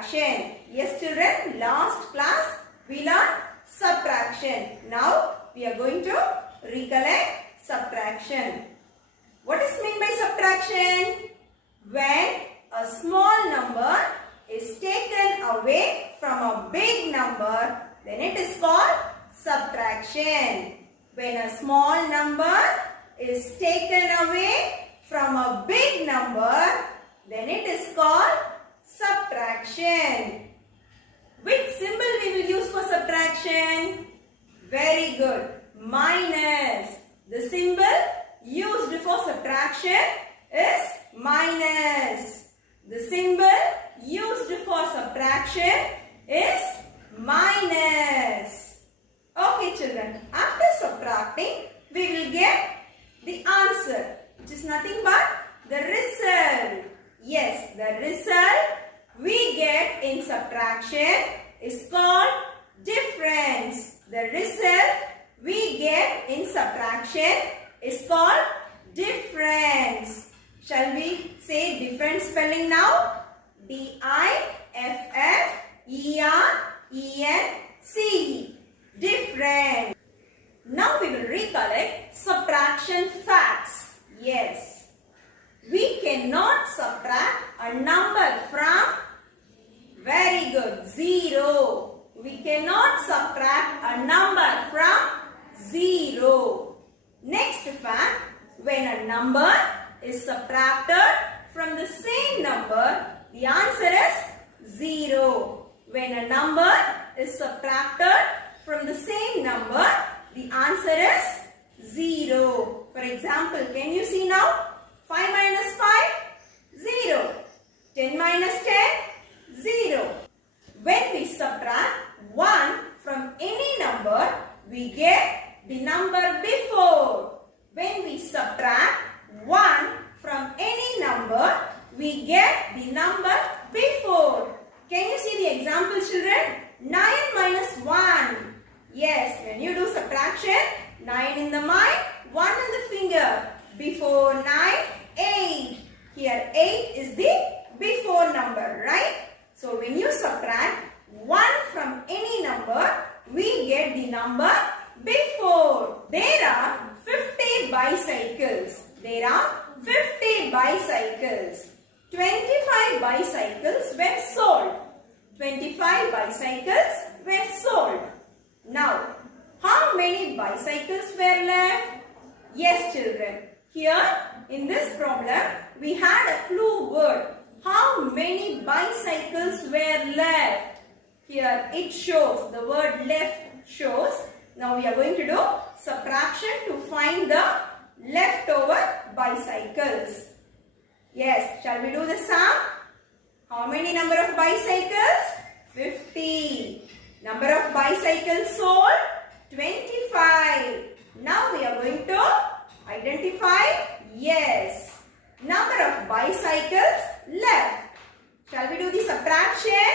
subtraction. Yes children, last class we learned subtraction. Now we are going to recollect subtraction. What is meant by subtraction? When a small number is taken away from a big number, then it is called subtraction. When a small number is taken away from a big number, then it is called subtraction. Which symbol we will use for subtraction? Very good. Minus. The symbol used for subtraction is minus. The symbol used for subtraction is minus. Okay children, after subtracting we will get the answer, which is nothing but the result. Yes, the result we get in subtraction is called difference. The result we get in subtraction is called difference. Shall we say difference spelling now? D-I-F-F-E-R-E-N-C-E. Different. Now we will recollect subtraction facts. Yes. We cannot subtract a number from, very good, 0. We cannot subtract a number from 0. Next fact, when a number is subtracted from the same number, the answer is 0. When a number is subtracted from the same number, the answer is 0. For example, can you see now? 5 minus 5, 0. 10 minus 10, 0. When we subtract 1 from any number, we get the number before. When we subtract 1 from any number, we get the number before. Can you see the example children? 9 minus 1. Yes, when you do subtraction, 9 in the mind, 1 in the finger. Before 9, 8. Here 8 is the before number, right? So when you subtract 1 from any number, we get the number before. There are 50 bicycles. There are 50 bicycles. 25 bicycles were sold. 25 bicycles were sold. Now, how many bicycles were left? Yes, children. Here, in this problem, we had a clue word. How many bicycles were left? Here, it shows, the word left shows. Now, we are going to do subtraction to find the leftover bicycles. Yes, shall we do the sum? How many number of bicycles? 50. Number of bicycles sold? 25. Now we are going to identify, yes, number of bicycles left. Shall we do the subtraction?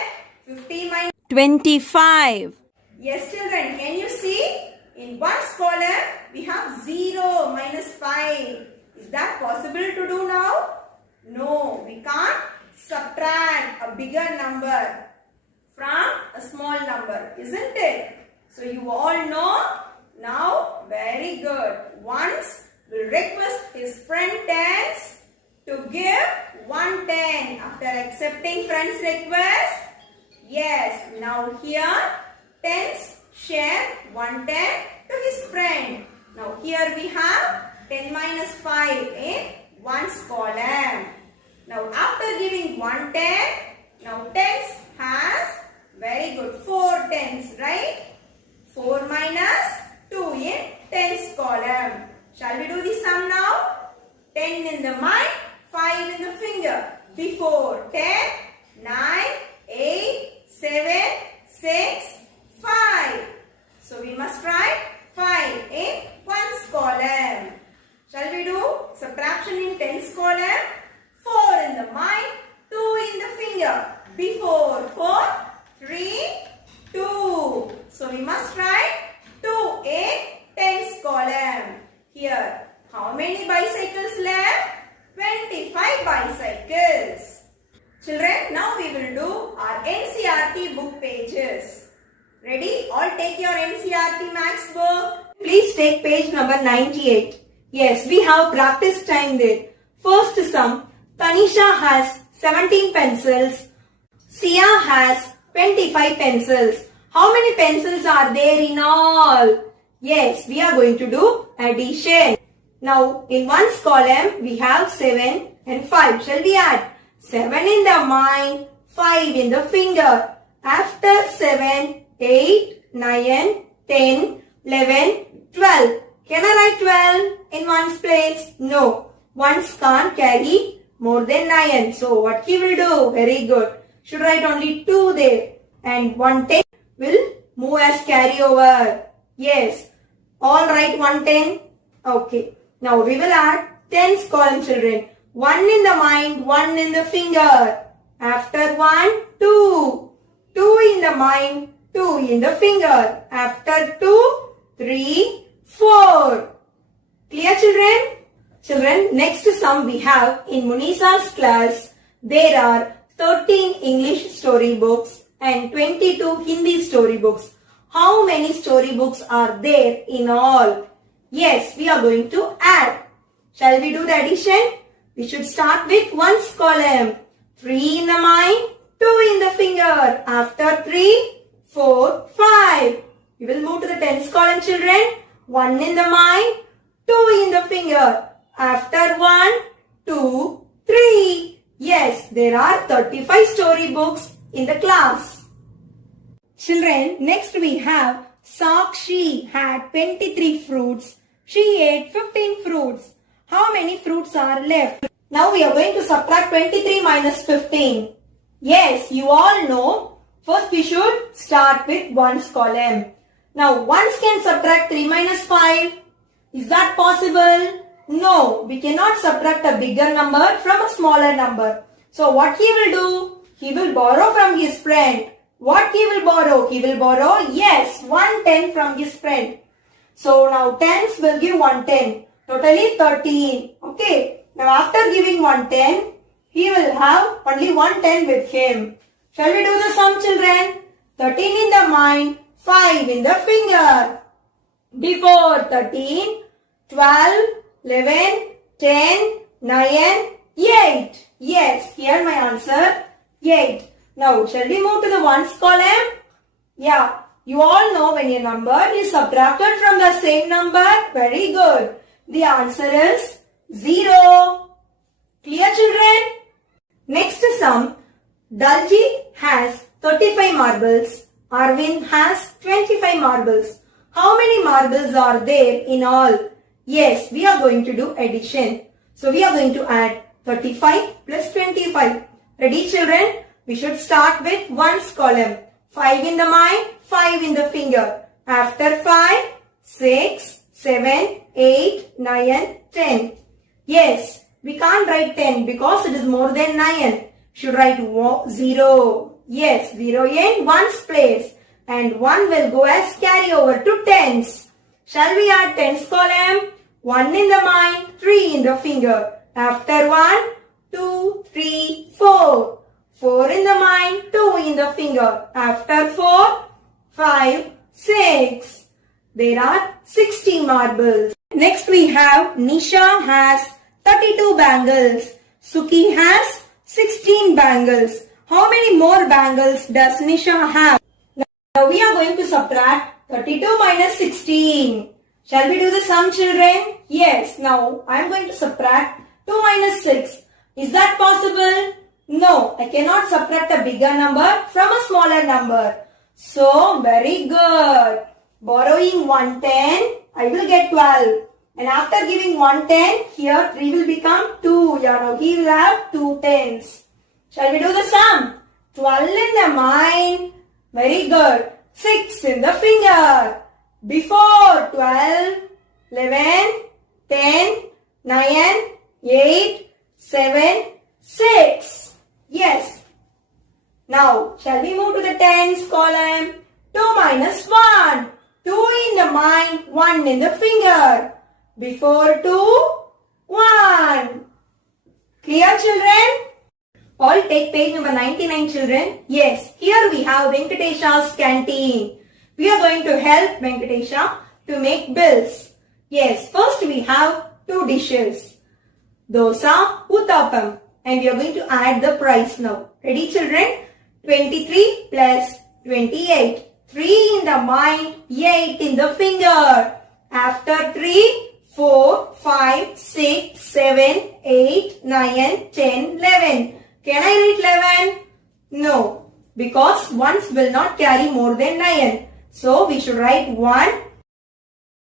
50 minus 25. Yes children, can you see? In one column we have 0 minus 5. Is that possible to do now? No, we can't subtract a bigger number from a small number, isn't it? So you all know now. Very good. Once will request his friend tens to give 110 after accepting friend's request. Yes, now here tens share 110 to his friend. Now here we have 10 minus 5 in one's column. Now after giving 110, now tens has, very good, 4 tens, right? 4 minus 2 in tens column. Shall we do the sum now? 10 in the mind, 5 in the finger. Before 10, 9, 8, 7, 6, 5. So we must write 5 in ones column. Shall we do subtraction in tens column? 4 in the mind, 2 in the finger. Before 4, 3, 2. So we must write 2 in tens column. Here, how many bicycles left? 25 bicycles. Children, now we will do our take your NCERT Maths book. Please take page number 98. Yes, we have practice time there. First sum, Tanisha has 17 pencils. Sia has 25 pencils. How many pencils are there in all? Yes, we are going to do addition. Now, in one's column, we have 7 and 5. Shall we add? 7 in the mind, 5 in the finger. After 7, 8, 9, 10, 11, 12. Can I write 12 in one's place? No. Ones can't carry more than 9. So, what he will do? Very good. Should write only 2 there. And 110 will move as carryover. Yes. All right, 110. Okay. Now, we will add 10's column, children. 1 in the mind, 1 in the finger. After 1, 2. 2 in the mind, 2 in the finger. After 2, 3, 4. Clear, children? Children, next sum we have in Munisa's class. There are 13 English storybooks and 22 Hindi storybooks. How many storybooks are there in all? Yes, we are going to add. Shall we do the addition? We should start with one's column. 3 in the mind, 2 in the finger. After 3, 4, 5. We will move to the tens column, children. 1 in the mind, 2 in the finger. After 1, 2, 3. Yes, there are 35 storybooks in the class. Children, next we have Sakshi had 23 fruits. She ate 15 fruits. How many fruits are left? Now we are going to subtract 23 minus 15. Yes, you all know. First we should start with one's column. Now ones can subtract 3 minus 5. Is that possible? No, we cannot subtract a bigger number from a smaller number. So what he will do? He will borrow from his friend. What he will borrow? He will borrow, yes, 110 from his friend. So now tens will give 110. Totally 13. Okay. Now after giving 110, he will have only 110 with him. Shall we do the sum, children? 13 in the mind, 5 in the finger. Before 13, 12, 11, 10, 9, 8. Yes, here my answer, 8. Now, shall we move to the ones column? Yeah, you all know when a number is subtracted from the same number. Very good. The answer is 0. Clear, children? Next sum, Dalji has 35 marbles. Arvind has 25 marbles. How many marbles are there in all? Yes, we are going to do addition. So, we are going to add 35 plus 25. Ready, children? We should start with ones column. 5 in the mind, 5 in the finger. After 5, 6, 7, 8, 9, 10. Yes, we can't write 10 because it is more than 9. Should write 0. Yes, 0 in ones place. And 1 will go as carryover to tens. Shall we add tens column? 1 in the mind, 3 in the finger. After 1, 2, 3, 4. 4 in the mind, 2 in the finger. After 4, 5, 6. There are 60 marbles. Next we have Nisha has 32 bangles. Suki has 16 bangles. How many more bangles does Nisha have? Now we are going to subtract 32 minus 16. Shall we do the sum, children? Yes. Now I am going to subtract 2 minus 6. Is that possible? No, I cannot subtract a bigger number from a smaller number. So, very good. Borrowing 110, I will get 12. And after giving 110, here 3 will become 2. Yeah, now he will have 2 tens. Shall we do the sum? 12 in the mind. Very good. 6 in the finger. Before 12, 11, 10, 9, 8, 7, 6. Yes. Now, shall we move to the tens column? 2 minus 1. 2 in the mind, 1 in the finger. Before 2, 1. Clear, children? All take page number 99, children. Yes, here we have Venkatesha's canteen. We are going to help Venkatesha to make bills. Yes, first we have two dishes. Dosa, Uttapam. And we are going to add the price now. Ready children? 23 plus 28. 3 in the mind, 8 in the finger. After 3, 4, 5, 6, 7, 8, 9, 10, 11. Can I write 11? No, because ones will not carry more than 9. So we should write 1.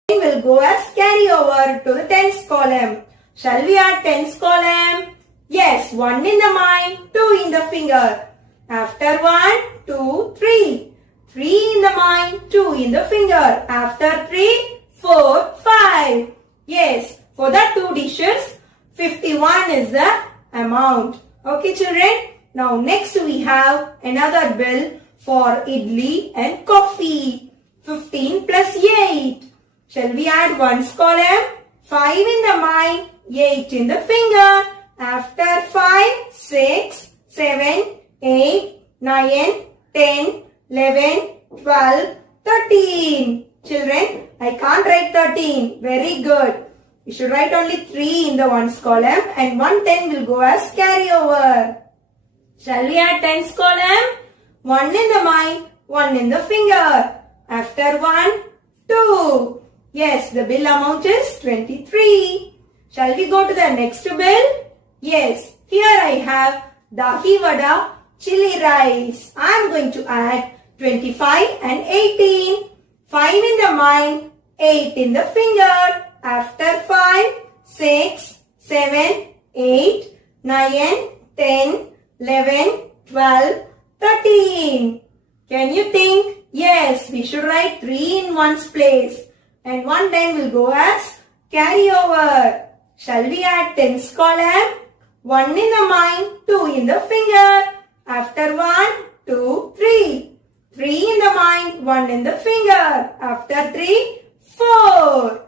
Will go as carry over to the tens column. Shall we add tens column? Yes, 1 in the mind, 2 in the finger. After 1, 2, 3. 3 in the mind, 2 in the finger. After 3, 4, 5. Yes, for the two dishes, 51 is the amount. Okay children, now next we have another bill for idli and coffee. 15 plus 8. Shall we add ones column? 5 in the mind, 8 in the finger. After 5, 6, 7, 8, 9, 10, 11, 12, 13. Children, I can't write 13. Very good. We should write only 3 in the ones column and 1 10 will go as carryover. Shall we add tens column? 1 in the mind, 1 in the finger. After 1, 2. Yes, the bill amount is 23. Shall we go to the next bill? Yes, here I have dahi vada chili rice. I am going to add 25 and 18. 5 in the mind, 8 in the finger. After 5, 6, 7, 8, 9, 10, 11, 12, 13. Can you think? Yes, we should write 3 in one's place. And 1 10 will go as carryover. Shall we add tens column? 1 in the mind, 2 in the finger. After 1, 2, 3. 3 in the mind, 1 in the finger. After 3, 4.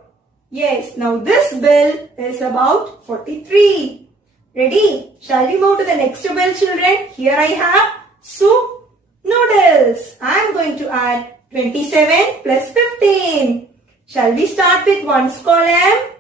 Yes, now this bill is about 43. Ready? Shall we move to the next bill children? Here I have soup noodles. I am going to add 27 plus 15. Shall we start with ones column?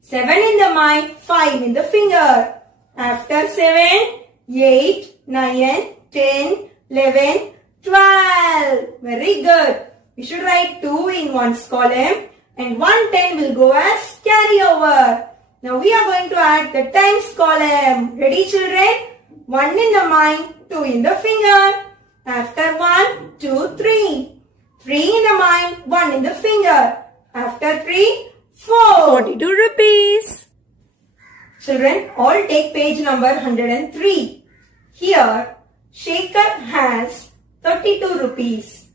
7 in the mind, 5 in the finger. After 7, 8, 9, 10, 11, 12. Very good. We should write 2 in ones column and 1 10 will go as carryover. Now we are going to add the tens column. Ready children? 1 in the mind, 2 in the finger. After 1, 2, 3. 3 in the mind, 1 in the finger. After 3, 4. 42 rupees. Children, all take page number 103. Here, Shekhar has 32 rupees.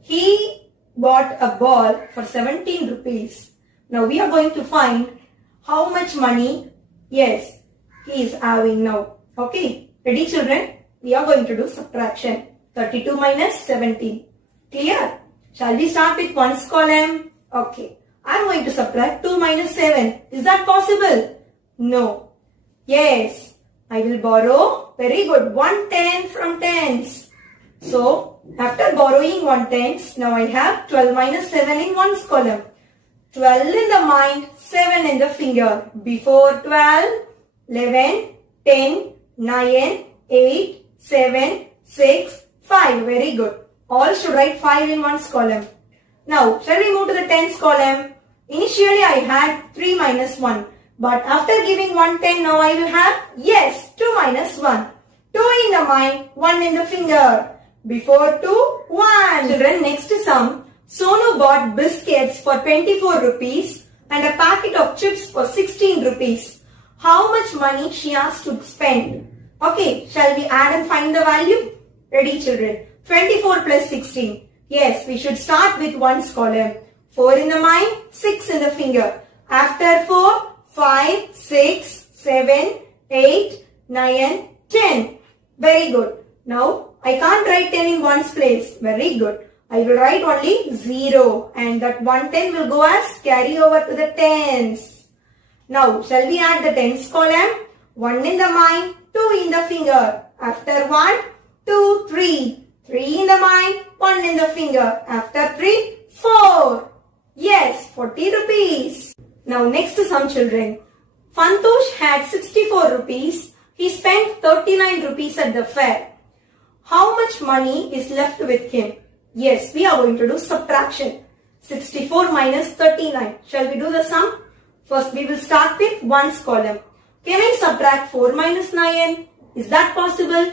He bought a ball for 17 rupees. Now we are going to find how much money, yes, he is having now. Okay, ready children? We are going to do subtraction. 32 minus 17. Clear? Shall we start with ones column? Okay. I am going to subtract 2 minus 7. Is that possible? No. Yes. I will borrow. Very good. 1 10 from tens. So, after borrowing 1 tens, now I have 12 minus 7 in ones column. 12 in the mind, 7 in the finger. Before 12, 11, 10, 9, 8, 7, 6, 5. Very good. All should write 5 in ones column. Now, shall we move to the tens column? Initially, I had 3 minus 1. But after giving 1 10, now I will have, yes, 2 minus 1. 2 in the mind, 1 in the finger. Before 2, 1. Children, next sum. Sonu bought biscuits for 24 rupees and a packet of chips for 16 rupees. How much money she has to spend? Okay, shall we add and find the value? Ready children? 24 plus 16. Yes, we should start with ones column. 4 in the mind, 6 in the finger. After 4, 5, 6, 7, 8, 9, 10. Very good. Now, I can't write 10 in ones place. Very good. I will write only 0 and that 1 10 will go as carry over to the tens. Now, shall we add the tens column? 1 in the mind, 2 in the finger. After 1, 2, 3. 3 in the mind, 1 in in the finger. After 3, 4. Yes, 40 rupees. Now next sum children. Fantosh had 64 rupees. He spent 39 rupees at the fair. How much money is left with him? Yes, we are going to do subtraction. 64 minus 39. Shall we do the sum? First we will start with ones column. Can I subtract 4 minus 9? Is that possible?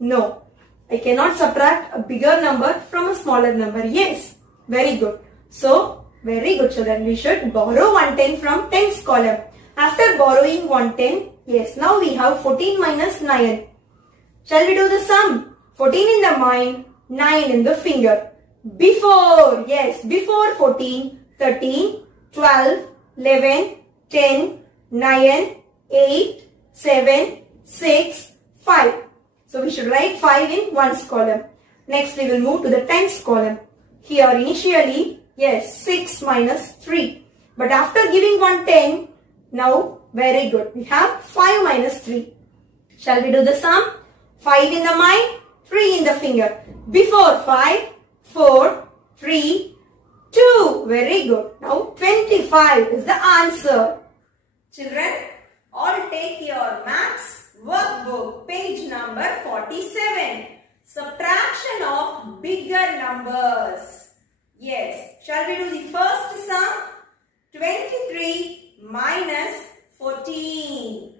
No. I cannot subtract a bigger number from a smaller number. Yes. Very good. So, very good children. We should borrow 110 from tens column. After borrowing 110, yes, now we have 14 minus 9. Shall we do the sum? 14 in the mind, 9 in the finger. Before, yes, before 14, 13, 12, 11, 10, 9, 8, 7, 6, 5. So we should write 5 in ones column. Next we will move to the tens column. Here initially, yes, 6 minus 3. But after giving 110, now very good. We have 5 minus 3. Shall we do the sum? 5 in the mind, 3 in the finger. Before 5, 4, 3, 2. Very good. Now 25 is the answer. Children, all take your maths workbook, page number 47. Subtraction of bigger numbers. Yes. Shall we do the first sum? 23 minus 14.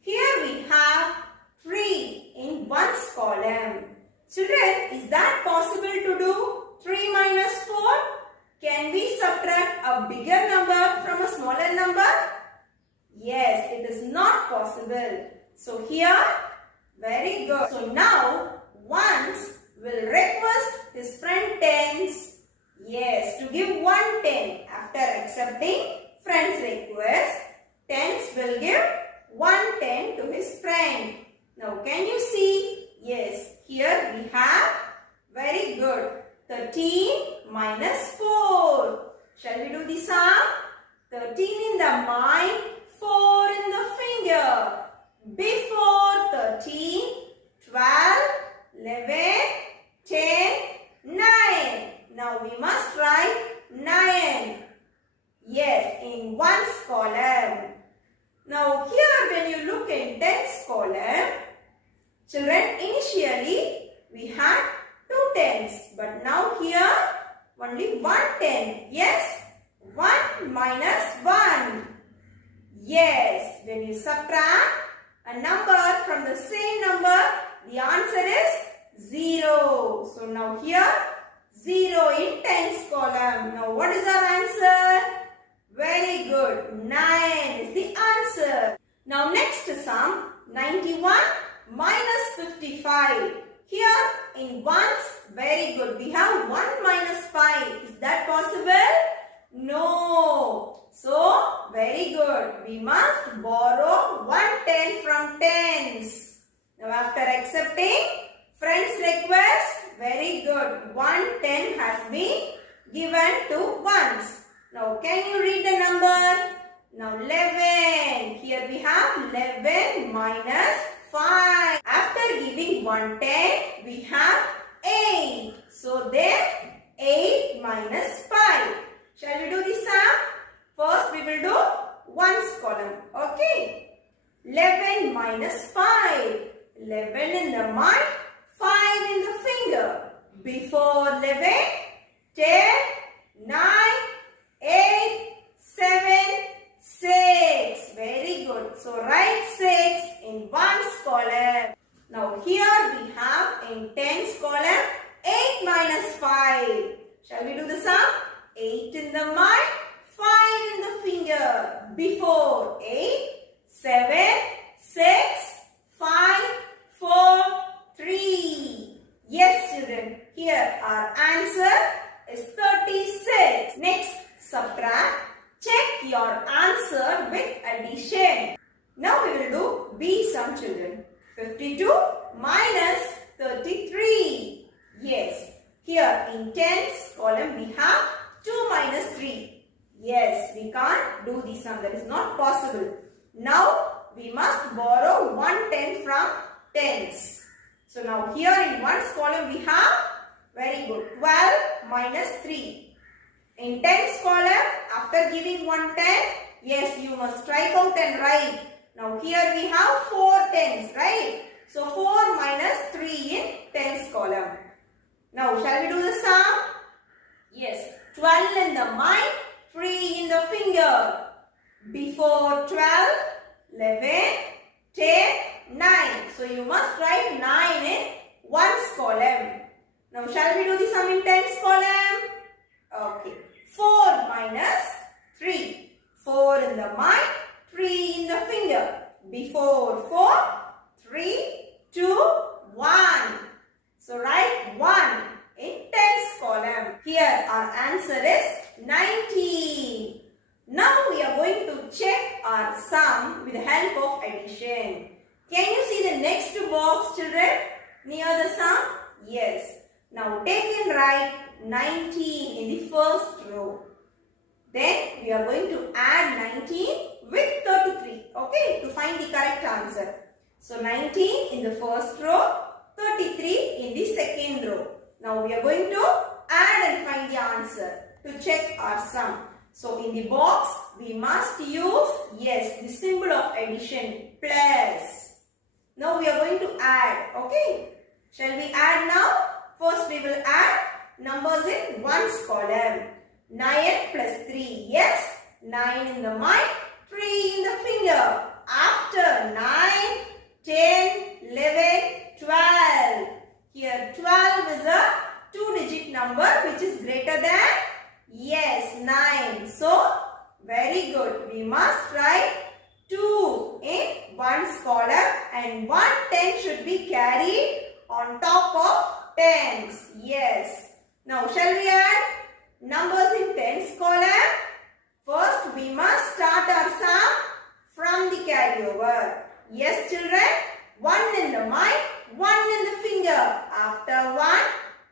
Here we have 3 in ones column. Children, is that possible to do 3 minus 4? Can we subtract a bigger number from a smaller number? Yes, it is not possible. So here, very good. So now, ones will request his friend tens, yes, to give 110. After accepting friend's request, tens will give 110 to his friend. Now can you see? Yes, here we have, very good, 13 minus 4. Shall we do the sum? 13 in the mind, 4 in the finger. Before 13, 12, 11, 10, 9. Now we must write 9. Yes, in ones column. Now here when you look in tens column, children, initially we had 2 tens. But now here only 1 10. Yes, 1 minus 1. Yes, when you subtract a number from the same number, the answer is 0. So now here 0 in tens column. Now what is our answer? Very good. 9 is the answer. Now next sum, 91 minus 55. Here in ones, very good. We have 1 minus 5. Is that possible? No. So, very good. We must borrow 110 from tens. Now after accepting friend's request, very good. 110 has been given to ones. Now can you read the number? Now 11. Here we have 11 minus 5. After giving 110, we have 8. So then 8 minus 5. Shall we do the sum? First we will do ones column. Okay. 11 minus 5. 11 in the mind, 5 in the finger. Before 11, 10, 9, 8, 7, 6. Very good. So write 6 in ones column. Now here we have in tens column 8 minus 5. Shall we do the sum? 8 in the mind, 5 in the finger. Before 8, 7, 6, 5, 4, 3. Yes children, here our answer is 36. Next, subtract. Check your answer with addition. Now we will do B sum children. 52 minus 33. Yes, here in tens column we have 2 minus 3. Yes, we can't do the sum. That is not possible. Now we must borrow 110 from tens. So now here in ones column we have, Very good. 12 minus 3. In tens column, after giving one 10, yes, you must strike out and write. Now here we have 4 tens, right? So 4 minus 3 in tens column. Now shall we do the sum? Yes, 12 in the mind, 3 in the finger. Before 12, 11, 10, 9. So you must write 9 in ones column. Now shall we do the sum in tens column? Okay. 4 minus 3. 4 in the mind, 3 in the finger. Before 4, 3, 2, 1. So write 1 in tens column. Here our answer is 19. Now we are going to check our sum with the help of addition. Can you see the next box, children, near the sum? Yes. Now take and write 19 in the first row. Then we are going to add 19 with 33, okay, to find the correct answer. So 19 in the first row, 33 in the second row. Now we are going to add and find the answer to check our sum. So in the box, we must use, yes, the symbol of addition, plus. Now we are going to add, okay. Shall we add now? First we will add numbers in ones column. 9 plus 3, yes, 9 in the mind, 3 in the finger. After 9, 10, 11, 12. Here 12 is a 2-digit number which is greater than, yes, 9. So, very good. We must write 2 in ones column and 1 10 should be carried on top of tens. Yes. Now, shall we add numbers in tens column? First, we must start our sum from the carryover. Yes, children. 1 in the mind, 1 in the finger. After 1,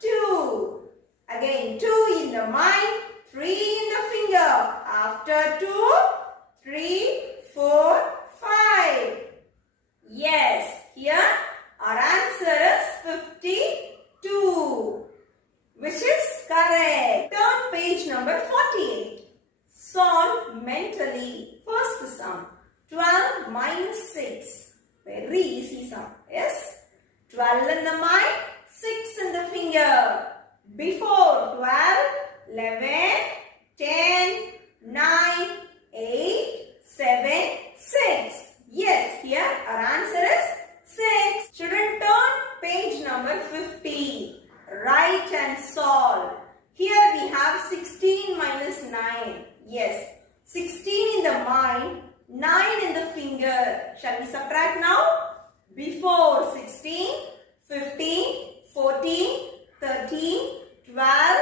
2. Again, 2 in the mind, 3 in the finger. After 2, 3, 4, 5. Yes, here our answer is 52, which is correct. Turn page number 48. Solve mentally. First sum, 12 minus 6. Very easy sum. Yes, 12 in the mind, 6 in the finger. Before 12, 11, 10, 9, 8, 7, 6. Yes, here our answer is 6. Children, turn page number 50. Write and solve. Here we have 16 minus 9. Yes, 16 in the mind, 9 in the finger. Shall we subtract now? Before 16, 15, 14, 13, 12,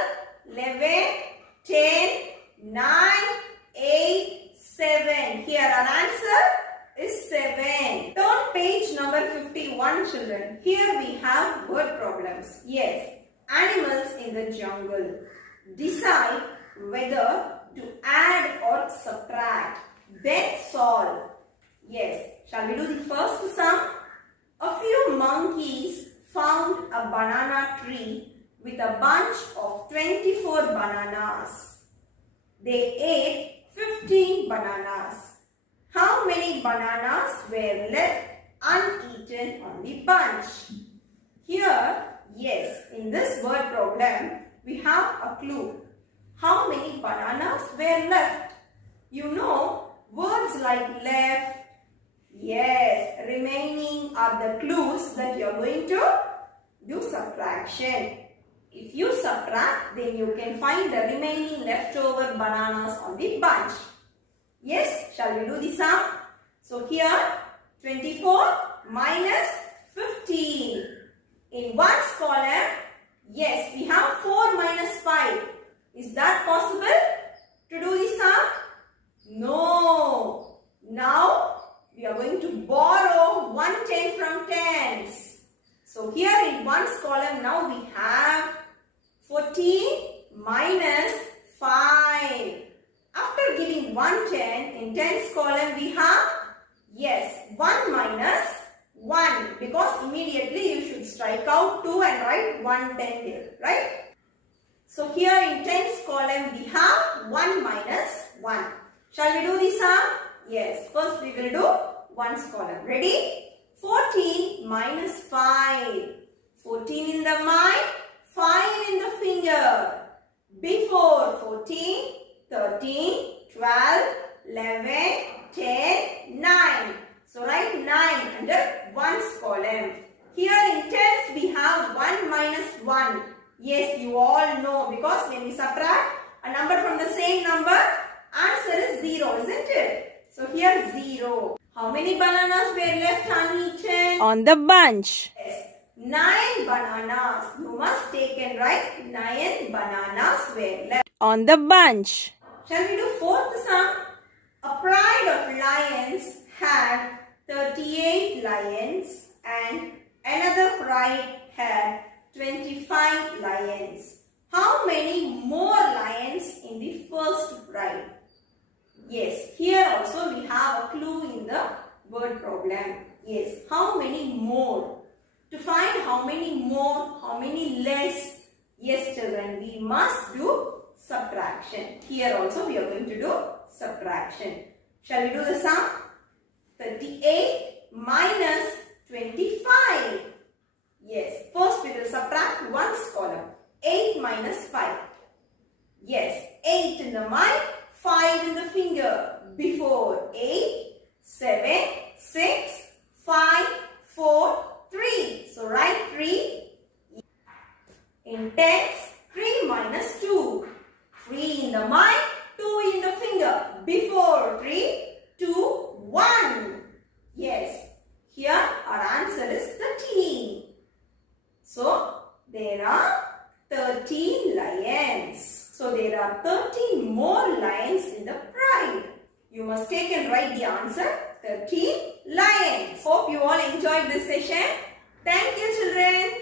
11, 10, 9, 8, 7. Here our answer is 7. Turn page number 51, children. Here we have word problems. Yes, animals in the jungle. Decide whether to add or subtract. Then solve. Yes, shall we do the first sum? A few monkeys found a banana tree with a bunch of 24 bananas. They ate 15 bananas. How many bananas were left uneaten on the bunch? Here, yes, in this word problem, we have a clue. How many bananas were left? You know, words like left, yes, remaining are the clues that you are going to do subtraction. If you subtract, then you can find the remaining leftover bananas on the bunch. Yes, shall we do the sum? So here, 24 minus 15. In ones column, yes, we have 4 minus 5. Is that possible to do the sum? No. Now, we are going to borrow 1 10 from tens. So here in ones column, now we have 14 minus 5. After giving 1 10, in tens column we have, yes, 1 minus 1. Because immediately you should strike out 2 and write 1 10 here, right? So here in tens column we have 1 minus 1. Shall we do this sum? Yes. First we will do ones column. Ready? 14 minus 5. 14 in the mind, 5 in the finger. Before 14, 13, 12, 11, 10, 9. So write 9 under ones column. Here in tens we have 1 minus 1. Yes, you all know because when we subtract a number from the same number, answer is 0, isn't it? So here 0. How many bananas were left uneaten? On the bunch. Yes, 9 bananas. You must take and write 9 bananas were left On the bunch. Shall we do fourth sum? A pride of lions had 38 lions and another pride had 25 lions. How many more lions in the first pride? Yes, here also we have a clue in the word problem. Yes, how many more? To find how many more, how many less, yes children, we must do subtraction. Here also we are going to do subtraction. Shall we do the sum? 38 minus 25. Yes, first we will subtract ones column. 8 minus 5. Yes, 8 in the mind, 5 in the finger. Before 8, 7, 6, 5, 4, 3. So write 3. In tens, 3 minus 2. 3 in the mind, 2 in the finger. Before 3, 2, 1. Yes, here our answer is 13. So there are 13 lions. So there are 13 more lions in the pride. You must take and write the answer 13 lions. Hope you all enjoyed this session. Thank you children.